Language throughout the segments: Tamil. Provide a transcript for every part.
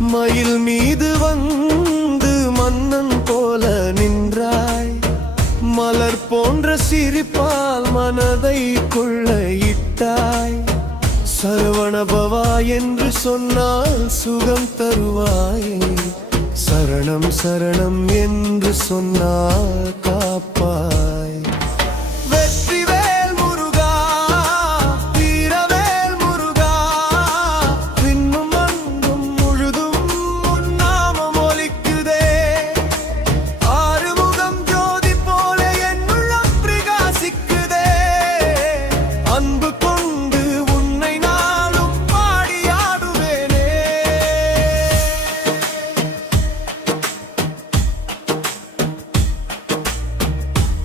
மயில் மீது வந்து மன்னன் போல நின்றாய். மலர் போன்ற சிரிப்பால் மனதை கொள்ளையிட்டாய். சரவணபவா என்று சொன்னால் சுகம் தருவாய். சரணம் சரணம் என்று சொன்னால் காப்பாய். வெற்றிவேல் முருகா, வீரவேல் முருகா, விண்ணும் மண்ணும் முழுதும் உன் நாமம் ஒலிக்குதே. ஆறுமுகம் ஜோதி போல என் உள்ளம் பிரகாசிக்குதே. அன்பு கொண்டு உன்னை நாளும் பாடியாடுவேனே.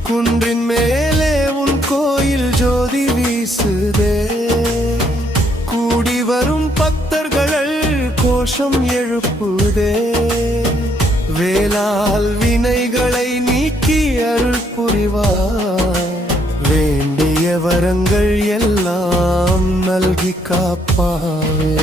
குன்றின் மேலே உன் கோயில் ஜோதி வீசுதே. கூடி வரும் பக்தர்கள் கோஷம் எழுப்புதே. வேளால் வினைகளை நீக்கி அருள் புரிவாய். வேண்டிய வரங்கள் எல்லாம் நல்கி காப்பாவே.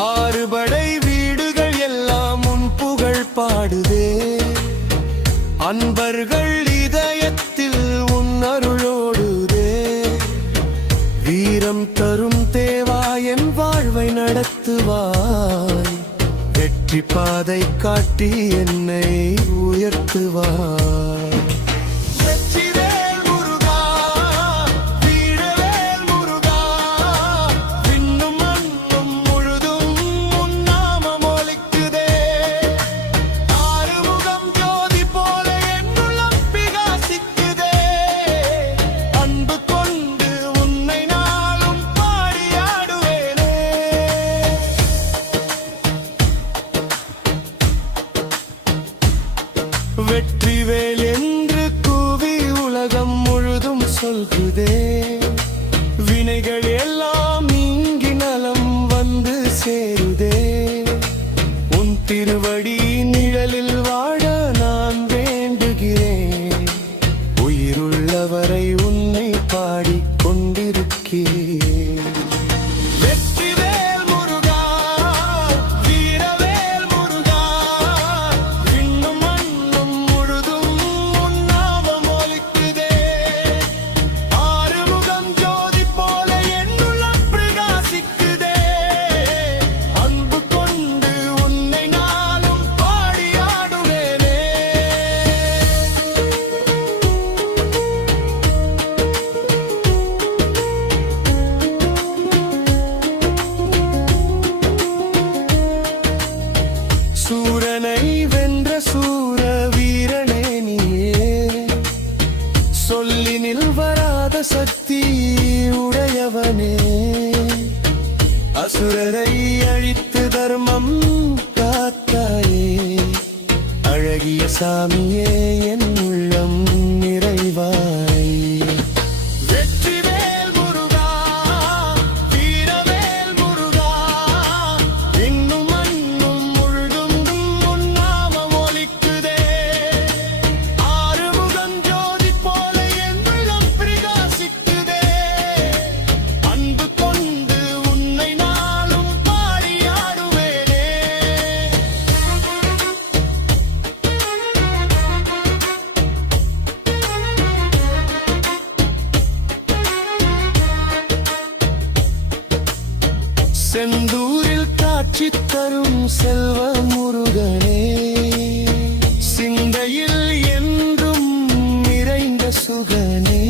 அறுபடை வீடுகள் எல்லாம் உன் புகழ் பாடுதே. அன்பர்கள் இதயத்தில் உன் அருளோடுதே. வீரம் தரும் தேவா என் வாழ்வை நடத்துவாய். வெற்றி பாதை காட்டி என்னை உயர்த்துவாய். வெற்றிவேல் என்று கூவி உலகம் முழுதும் சொல்குதே. வினைகள் எல்லாம் நீங்கி நலம் வந்து சேருதே. உன் திருவடி நிழலில் வாழ நான் வேண்டுகிறேன். உயிருள்ளவரை உன்னை பாடிக் கொண்டிருக்கிறேன். சூரனை வென்ற சூர வீரனே நீயே. சொல்லினில் வராத சக்தி உடையவனே. அசுரரை அழித்து தர்மம் காத்தாயே. அழகிய சாமியே என் உள்ளம் நிறைவாய். செந்தூரில் காட்சி தரும் செல்வ முருகனே. சிந்தையில் என்றும் நிறைந்த சுகனே.